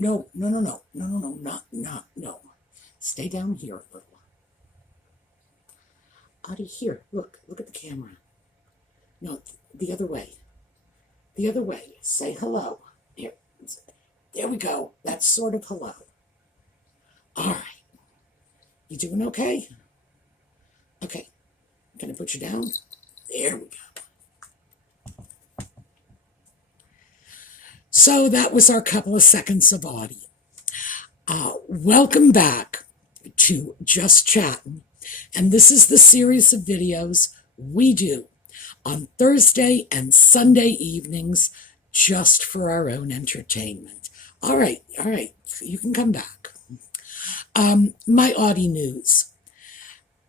no. Stay down here a little. Audie, here, look at the camera. No, the other way. The other way. Say hello. Here. There we go. That's sort of hello. All right. You doing okay? Okay. Can I put you down? There we go. So that was our couple of seconds of Audie. Welcome back to Just Chattin'. And this is the series of videos we do on Thursday and Sunday evenings just for our own entertainment. All right, you can come back. My Audie news.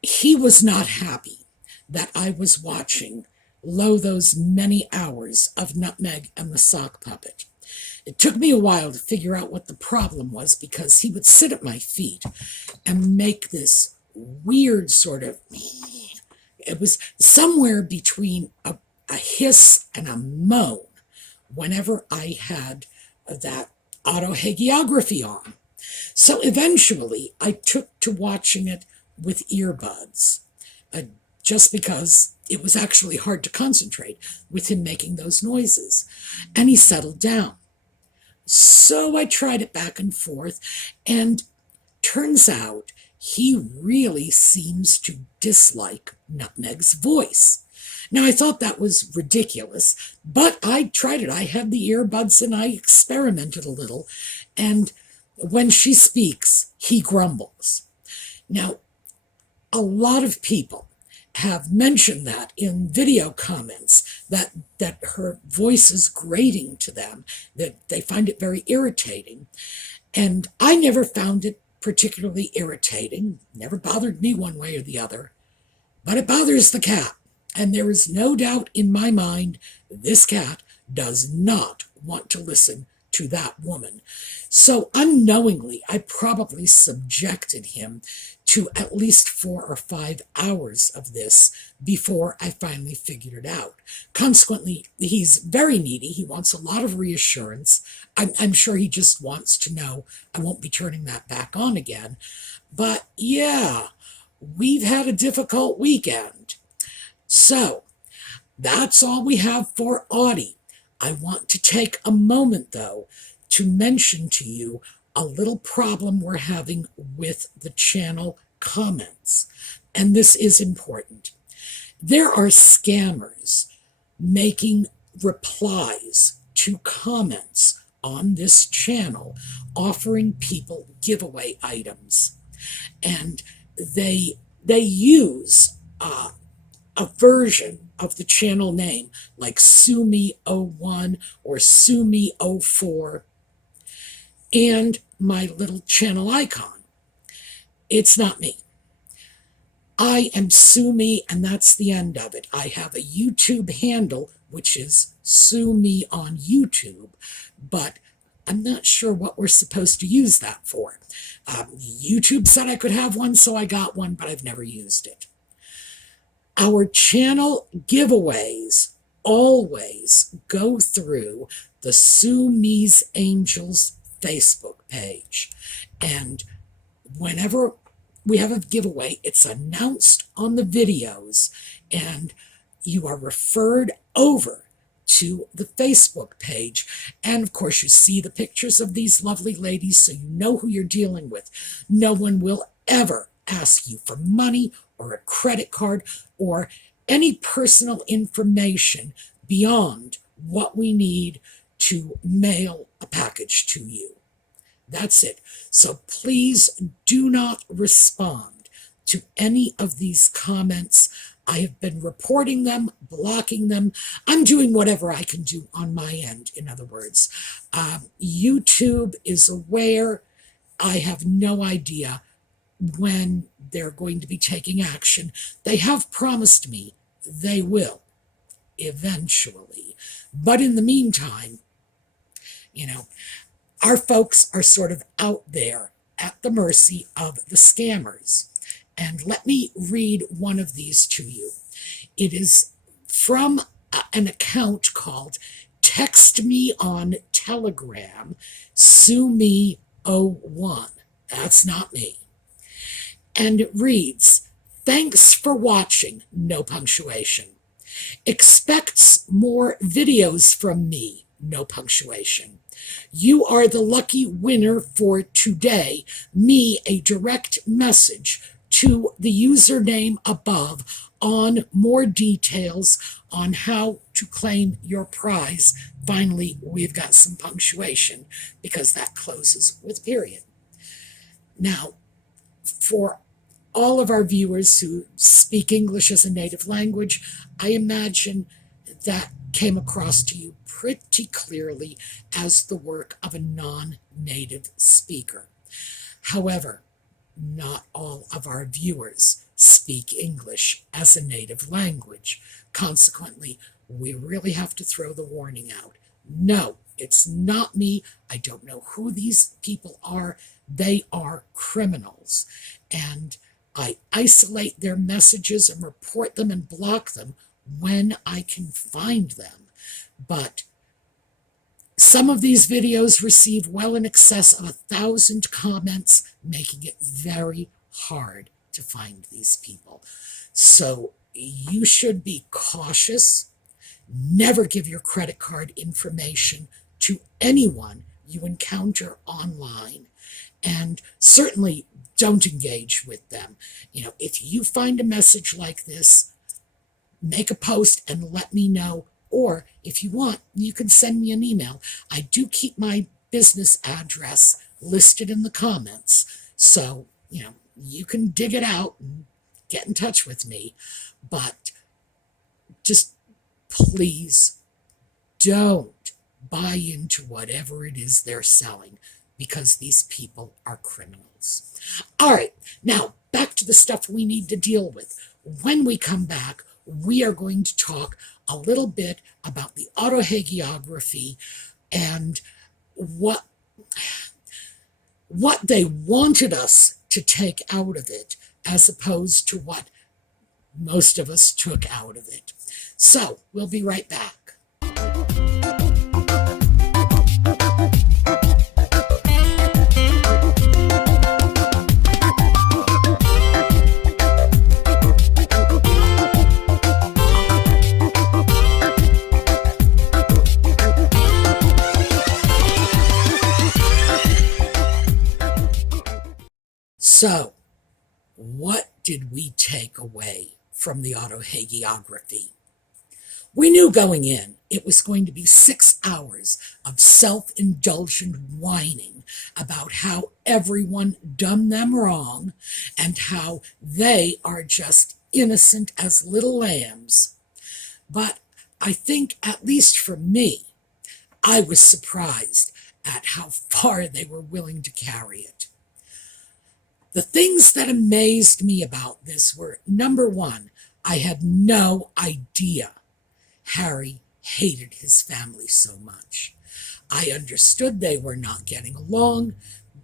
He was not happy that I was watching those many hours of Nutmeg and the Sock Puppet. It took me a while to figure out what the problem was because he would sit at my feet and make this weird sort of, it was somewhere between a hiss and a moan whenever I had that Autohagiography on. So eventually I took to watching it with earbuds, just because it was actually hard to concentrate with him making those noises. And he settled down. So I tried it back and forth, and turns out he really seems to dislike Nutmeg's voice. Now, I thought that was ridiculous, but I tried it. I had the earbuds and I experimented a little, and when she speaks, he grumbles. Now, a lot of people have mentioned that in video comments, that her voice is grating to them, that they find it very irritating. And I never found it particularly irritating, never bothered me one way or the other, but it bothers the cat. And there is no doubt in my mind, this cat does not want to listen to that woman. So unknowingly, I probably subjected him to at least 4 or 5 hours of this before I finally figured it out. Consequently, he's very needy. He wants a lot of reassurance. I'm sure he just wants to know I won't be turning that back on again. But yeah, we've had a difficult weekend. So that's all we have for Audie. I want to take a moment, though, to mention to you a little problem we're having with the channel comments. And this is important. There are scammers making replies to comments on this channel offering people giveaway items. And they use a version of the channel name, like SueMe01 or SueMe04, and my little channel icon. It's not me. I am Sue Me, and that's the end of it. I have a YouTube handle, which is Sue Me on YouTube, but I'm not sure what we're supposed to use that for. YouTube said I could have one, so I got one, but I've never used it. Our channel giveaways always go through the Sue Me's Angels Facebook page. And whenever we have a giveaway, it's announced on the videos, and you are referred over to the Facebook page. And of course, you see the pictures of these lovely ladies, so you know who you're dealing with. No one will ever ask you for money or a credit card or any personal information beyond what we need to mail a package to you. That's it. So please do not respond to any of these comments. I have been reporting them, blocking them. I'm doing whatever I can do on my end, in other words. YouTube is aware. I have no idea when they're going to be taking action. They have promised me they will eventually. But in the meantime, our folks are sort of out there at the mercy of the scammers. And let me read one of these to you. It is from an account called Text Me on Telegram, Sue Me 01. That's not me. And it reads, thanks for watching, no punctuation. Expects more videos from me, no punctuation. You are the lucky winner for today. Me a direct message to the username above on more details on how to claim your prize. Finally, we've got some punctuation because that closes with a period. Now, for all of our viewers who speak English as a native language, I imagine that came across to you pretty clearly as the work of a non-native speaker. However, not all of our viewers speak English as a native language. Consequently, we really have to throw the warning out. No, it's not me. I don't know who these people are. They are criminals. And I isolate their messages and report them and block them when I can find them. But some of these videos receive well in excess of 1,000 comments, making it very hard to find these people. So you should be cautious. Never give your credit card information to anyone you encounter online. And certainly don't engage with them. You know, if you find a message like this, make a post and let me know. Or if you want, you can send me an email. I do keep my business address listed in the comments. So, you know, you can dig it out and get in touch with me. But just please don't buy into whatever it is they're selling, because these people are criminals. All right, now back to the stuff we need to deal with. When we come back, we are going to talk a little bit about the autohagiography and what they wanted us to take out of it, as opposed to what most of us took out of it. So we'll be right back. So, what did we take away from the autohagiography? We knew going in it was going to be 6 hours of self-indulgent whining about how everyone done them wrong and how they are just innocent as little lambs. But I think, at least for me, I was surprised at how far they were willing to carry it. The things that amazed me about this were, number one, I had no idea Harry hated his family so much. I understood they were not getting along,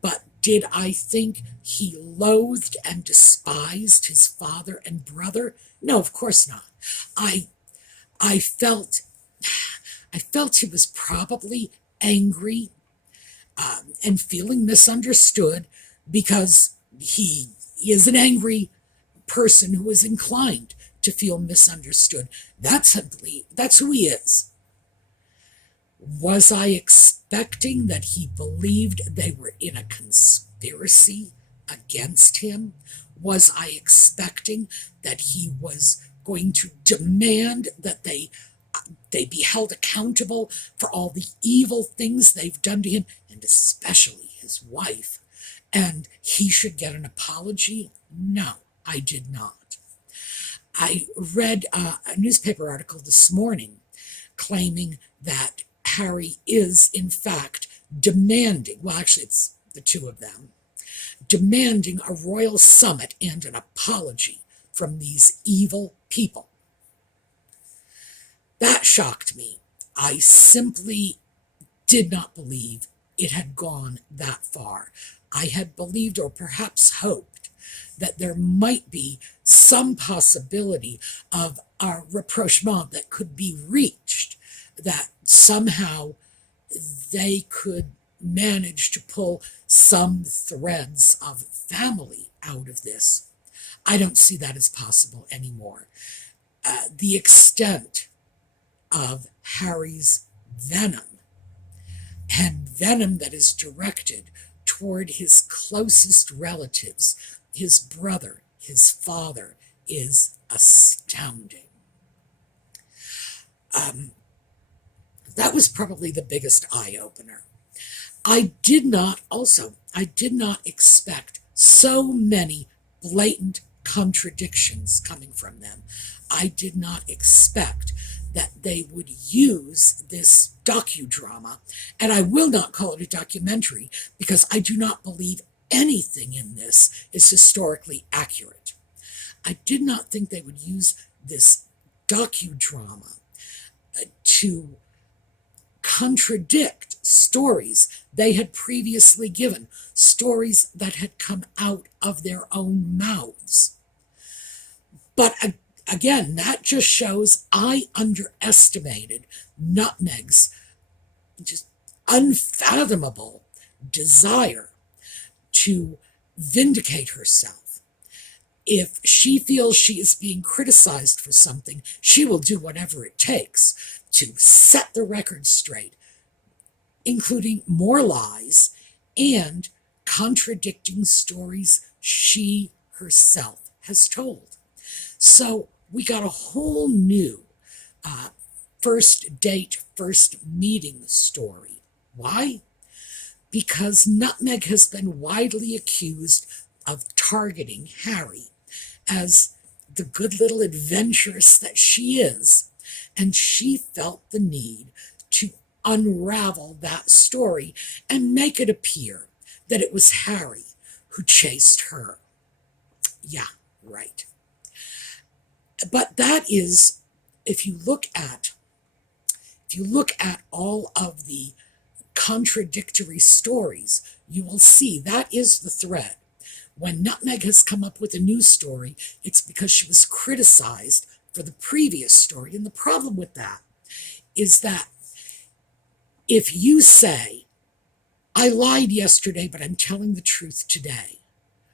but did I think he loathed and despised his father and brother? No, of course not. I felt he was probably angry and feeling misunderstood, because he is an angry person who is inclined to feel misunderstood. That's who he is. Was I expecting that he believed they were in a conspiracy against him? Was I expecting that he was going to demand that they be held accountable for all the evil things they've done to him, and especially his wife, and he should get an apology? No, I did not. I read a newspaper article this morning claiming that Harry is, in fact, demanding, well, actually, it's the two of them, demanding a royal summit and an apology from these evil people. That shocked me. I simply did not believe it had gone that far. I had believed, or perhaps hoped, that there might be some possibility of a rapprochement that could be reached, that somehow they could manage to pull some threads of family out of this. I don't see that as possible anymore. The extent of Harry's venom, and venom that is directed toward his closest relatives, his brother, his father, is astounding. That was probably the biggest eye-opener. I did not expect so many blatant contradictions coming from them. I did not expect that they would use this docudrama, and I will not call it a documentary because I do not believe anything in this is historically accurate. I did not think they would use this docudrama to contradict stories they had previously given, stories that had come out of their own mouths. But again, that just shows I underestimated Nutmeg's just unfathomable desire to vindicate herself. If she feels she is being criticized for something, she will do whatever it takes to set the record straight, including more lies and contradicting stories she herself has told. So we got a whole new first date, first meeting story. Why? Because Nutmeg has been widely accused of targeting Harry as the good little adventuress that she is, and she felt the need to unravel that story and make it appear that it was Harry who chased her. Yeah, right. But that is, if you look at all of the contradictory stories, you will see that is the thread. When Nutmeg has come up with a new story, it's because she was criticized for the previous story. And the problem with that is that if you say, I lied yesterday, but I'm telling the truth today,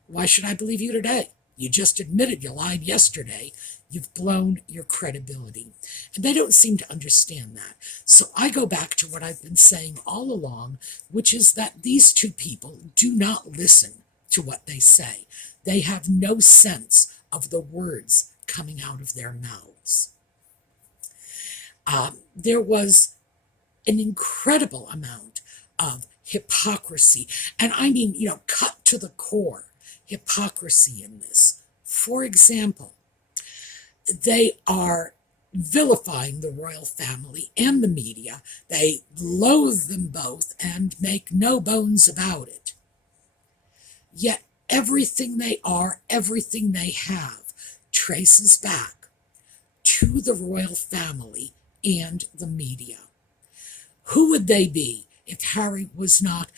why should I believe you today? You just admitted you lied yesterday. You've blown your credibility. And they don't seem to understand that. So I go back to what I've been saying all along, which is that these two people do not listen to what they say. They have no sense of the words coming out of their mouths. There was an incredible amount of hypocrisy, and I mean, cut to the core hypocrisy in this. For example, they are vilifying the royal family and the media. They loathe them both and make no bones about it. Yet everything they are, everything they have, traces back to the royal family and the media. Who would they be if Harry was not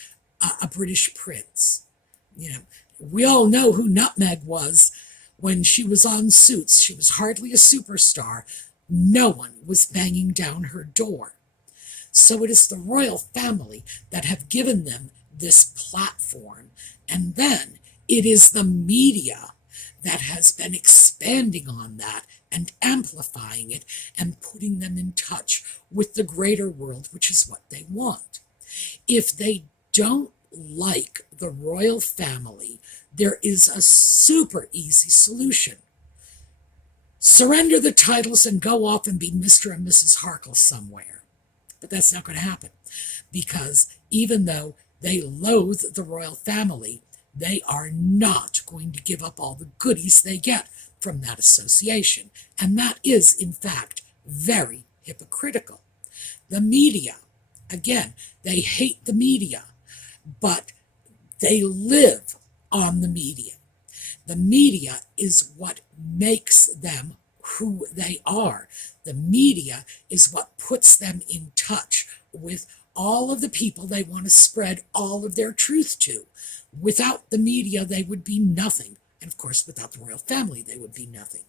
a British prince? We all know who Nutmeg was when she was on Suits. She was hardly a superstar. No one was banging down her door. So it is the royal family that have given them this platform. And then it is the media that has been expanding on that and amplifying it and putting them in touch with the greater world, which is what they want. If they don't like the royal family, there is a super easy solution. Surrender the titles and go off and be Mr. and Mrs. Harkle somewhere. But that's not going to happen, because even though they loathe the royal family, they are not going to give up all the goodies they get from that association. And that is, in fact, very hypocritical. The media, again, they hate the media, but they live on the media. The media is what makes them who they are. The media is what puts them in touch with all of the people they want to spread all of their truth to. Without the media, they would be nothing. And of course, without the royal family, they would be nothing.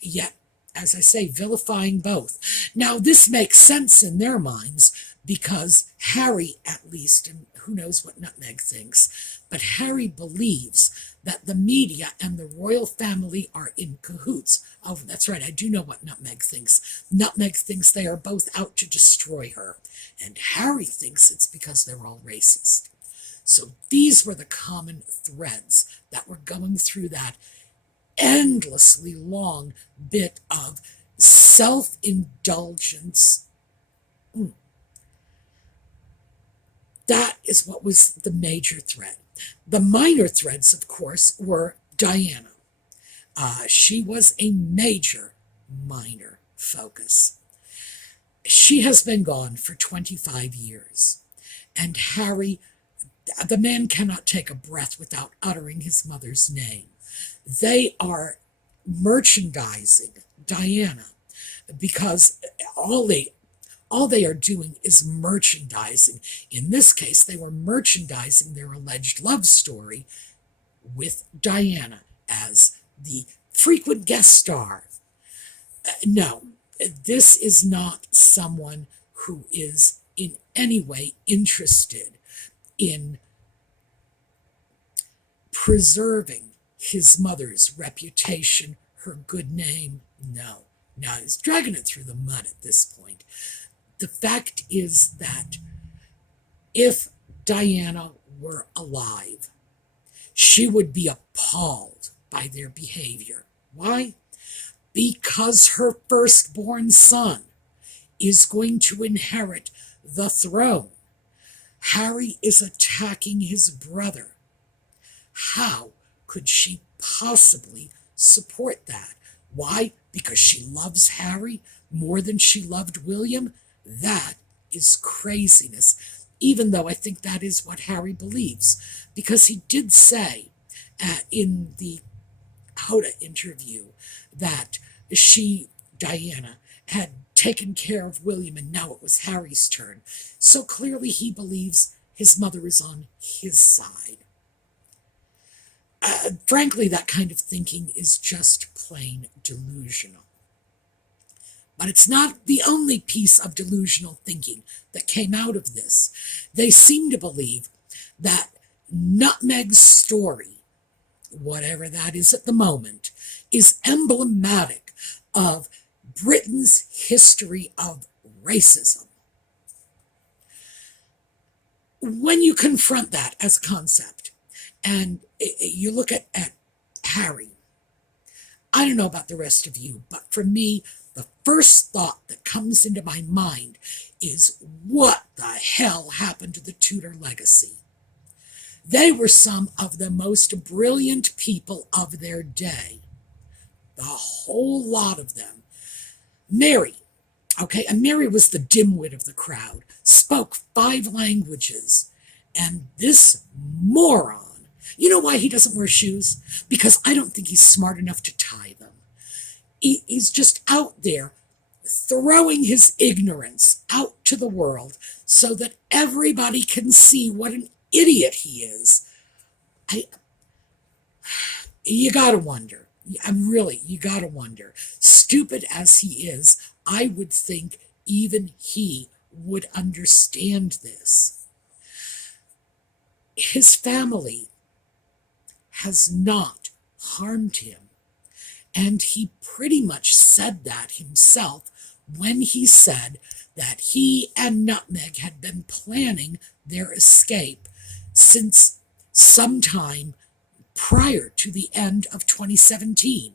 Yet, as I say, vilifying both. Now, this makes sense in their minds because Harry, at least, and who knows what Nutmeg thinks, but Harry believes that the media and the royal family are in cahoots. Oh, that's right, I do know what Nutmeg thinks. Nutmeg thinks they are both out to destroy her, and Harry thinks it's because they're all racist. So these were the common threads that were going through that endlessly long bit of self-indulgence. That is what was the major thread. The minor threads, of course, were Diana. She was a major minor focus. She has been gone for 25 years, and Harry, the man cannot take a breath without uttering his mother's name. They are merchandising Diana because all they are doing is merchandising. In this case, they were merchandising their alleged love story with Diana as the frequent guest star. No, this is not someone who is in any way interested in preserving his mother's reputation, her good name. No, he's dragging it through the mud at this point. The fact is that if Diana were alive, she would be appalled by their behavior. Why? Because her firstborn son is going to inherit the throne. Harry is attacking his brother. How could she possibly support that? Why? Because she loves Harry more than she loved William? That is craziness, even though I think that is what Harry believes, because he did say in the Hoda interview that Diana, had taken care of William and now it was Harry's turn. So clearly he believes his mother is on his side. Frankly, that kind of thinking is just plain delusional. But it's not the only piece of delusional thinking that came out of this. They seem to believe that Nutmeg's story, whatever that is at the moment, is emblematic of Britain's history of racism. When you confront that as a concept, and you look at Harry, I don't know about the rest of you, but for me, the first thought that comes into my mind is, what the hell happened to the Tudor legacy? They were some of the most brilliant people of their day. The whole lot of them. Mary, okay, and Mary was the dimwit of the crowd, spoke 5 languages, and this moron, you know why he doesn't wear shoes? Because I don't think he's smart enough to tie them. He's just out there throwing his ignorance out to the world so that everybody can see what an idiot he is. You gotta wonder. You gotta wonder. Stupid as he is, I would think even he would understand this. His family has not harmed him. And he pretty much said that himself when he said that he and Nutmeg had been planning their escape since sometime prior to the end of 2017,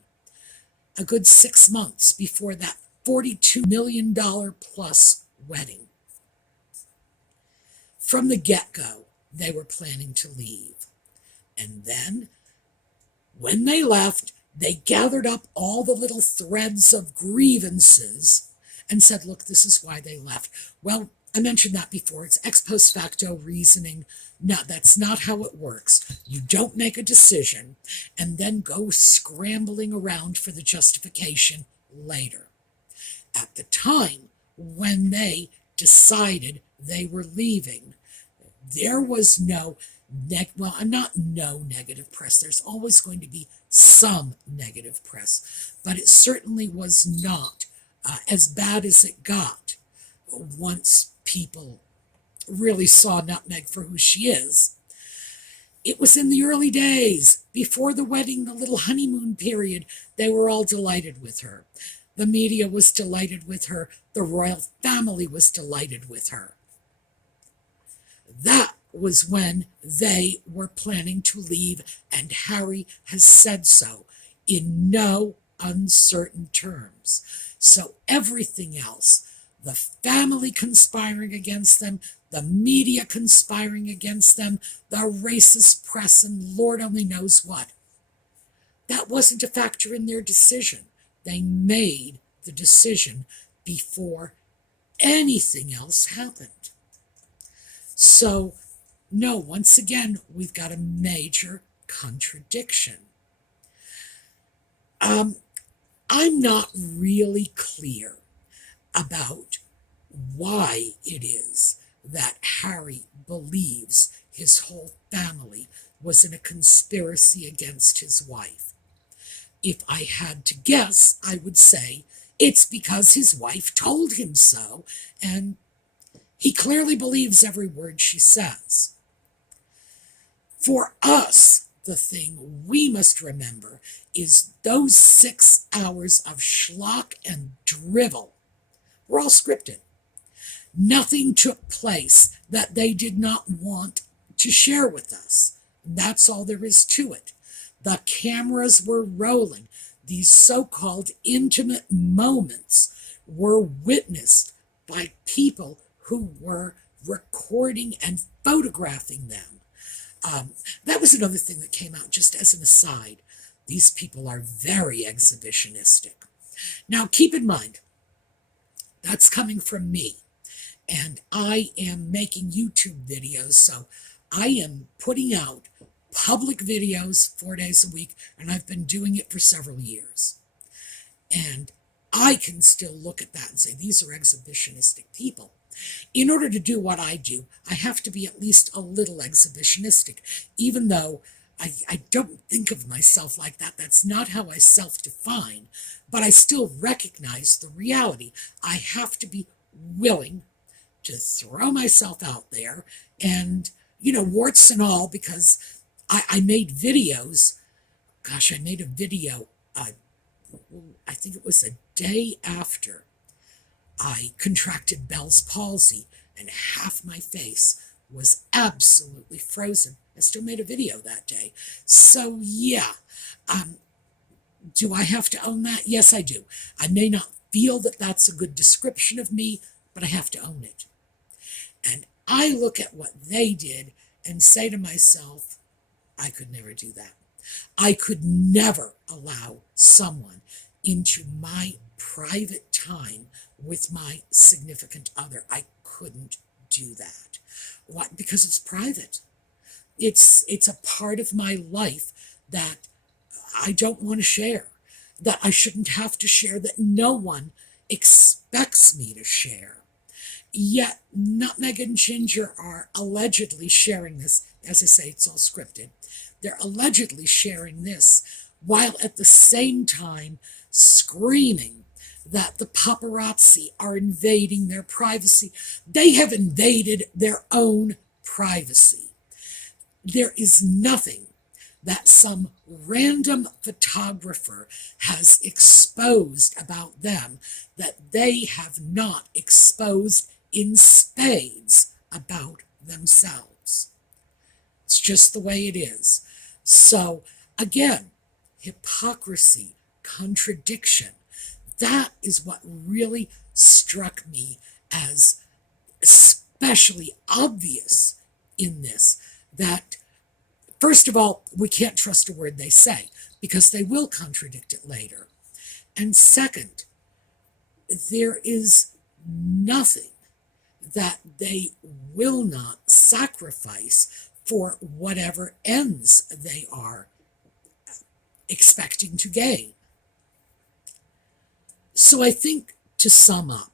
a good 6 months before that $42 million plus wedding. From the get-go, they were planning to leave. And then, when they left, they gathered up all the little threads of grievances and said, look, this is why they left. Well, I mentioned that before. It's ex post facto reasoning. No, that's not how it works. You don't make a decision and then go scrambling around for the justification later. At the time when they decided they were leaving, there was no negative press. There's always going to be some negative press, but it certainly was not as bad as it got once people really saw Nutmeg for who she is. It was in the early days, before the wedding, the little honeymoon period. They were all delighted with her. The media was delighted with her. The royal family was delighted with her. That was when they were planning to leave, and Harry has said so in no uncertain terms. So everything else, the family conspiring against them, the media conspiring against them, the racist press, and Lord only knows what, that wasn't a factor in their decision. They made the decision before anything else happened. So, no, once again, we've got a major contradiction. I'm not really clear about why it is that Harry believes his whole family was in a conspiracy against his wife. If I had to guess, I would say it's because his wife told him so, and he clearly believes every word she says. For us, the thing we must remember is those 6 hours of schlock and drivel were all scripted. Nothing took place that they did not want to share with us. That's all there is to it. The cameras were rolling. These so-called intimate moments were witnessed by people who were recording and photographing them. That was another thing that came out, just as an aside. These people are very exhibitionistic. Now, keep in mind, that's coming from me. And I am making YouTube videos, so I am putting out public videos 4 days a week, and I've been doing it for several years. And I can still look at that and say, these are exhibitionistic people. In order to do what I do, I have to be at least a little exhibitionistic, even though I don't think of myself like that. That's not how I self-define, but I still recognize the reality. I have to be willing to throw myself out there and, warts and all, because I made videos. Gosh, I made a video, I think it was a day after I contracted Bell's palsy, and half my face was absolutely frozen. I still made a video that day. So, yeah. Do I have to own that? Yes, I do. I may not feel that that's a good description of me, but I have to own it. And I look at what they did and say to myself, I could never do that. I could never allow someone into my private time with my significant other. I couldn't do that. Why? Because it's private. It's a part of my life that I don't want to share, that I shouldn't have to share, that no one expects me to share. Yet Nutmeg and Ginger are allegedly sharing this. As I say, it's all scripted. They're allegedly sharing this while at the same time screaming that the paparazzi are invading their privacy. They have invaded their own privacy. There is nothing that some random photographer has exposed about them that they have not exposed in spades about themselves. It's just the way it is. So, again, hypocrisy, contradiction, that is what really struck me as especially obvious in this, that first of all, we can't trust a word they say because they will contradict it later. And second, there is nothing that they will not sacrifice for whatever ends they are expecting to gain. So I think, to sum up,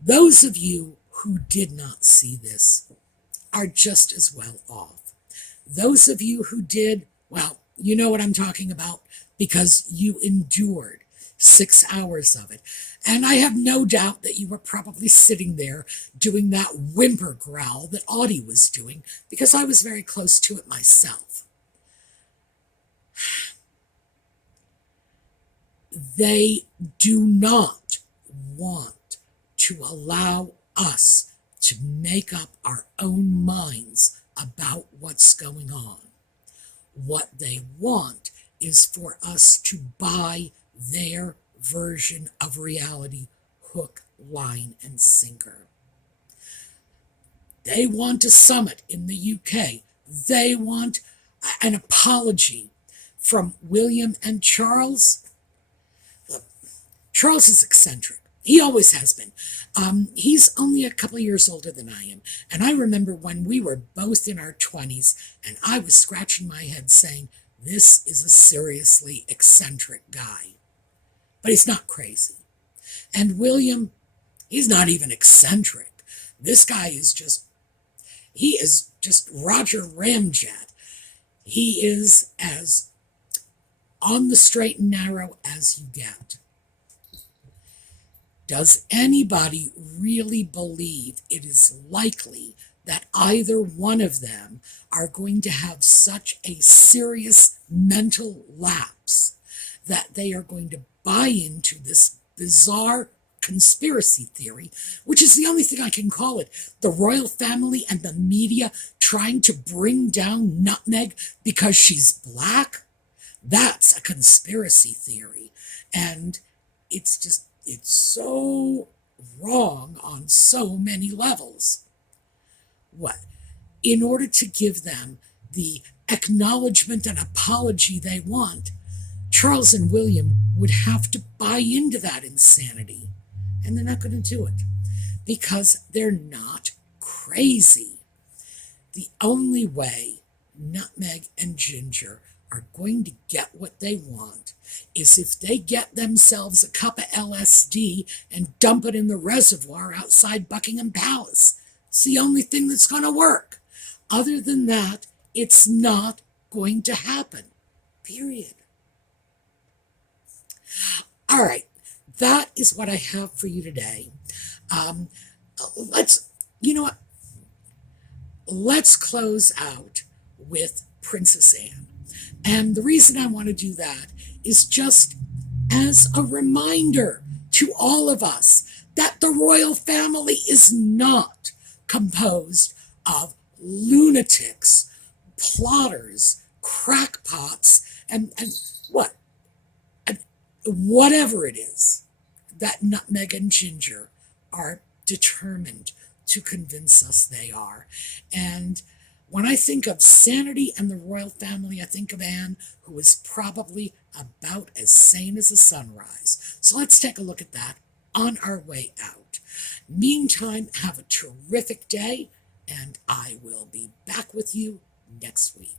those of you who did not see this are just as well off. Those of you who did, well, you know what I'm talking about because you endured 6 hours of it. And I have no doubt that you were probably sitting there doing that whimper growl that Audie was doing, because I was very close to it myself. They do not want to allow us to make up our own minds about what's going on. What they want is for us to buy their version of reality, hook, line, and sinker. They want a summit in the UK. They want an apology from William and Charles. Look, Charles is eccentric. He always has been. He's only a couple of years older than I am. And I remember when we were both in our 20s, and I was scratching my head saying, this is a seriously eccentric guy. But he's not crazy. And William, he's not even eccentric. This guy is he is just Roger Ramjet. He is as on the straight and narrow as you get. Does anybody really believe it is likely that either one of them are going to have such a serious mental lapse that they are going to buy into this bizarre conspiracy theory, which is the only thing I can call it, the royal family and the media trying to bring down Nutmeg because she's black? That's a conspiracy theory. And it's so wrong on so many levels. What? In order to give them the acknowledgement and apology they want, Charles and William would have to buy into that insanity. And they're not going to do it because they're not crazy. The only way Nutmeg and Ginger are going to get what they want is if they get themselves a cup of LSD and dump it in the reservoir outside Buckingham Palace. It's the only thing that's going to work. Other than that, it's not going to happen. Period. All right, that is what I have for you today. Let's close out with Princess Anne. And the reason I want to do that is just as a reminder to all of us that the royal family is not composed of lunatics, plotters, crackpots, and whatever it is that Nutmeg and Ginger are determined to convince us they are. And when I think of sanity and the royal family, I think of Anne, who is probably about as sane as a sunrise. So let's take a look at that on our way out. Meantime, have a terrific day, and I will be back with you next week.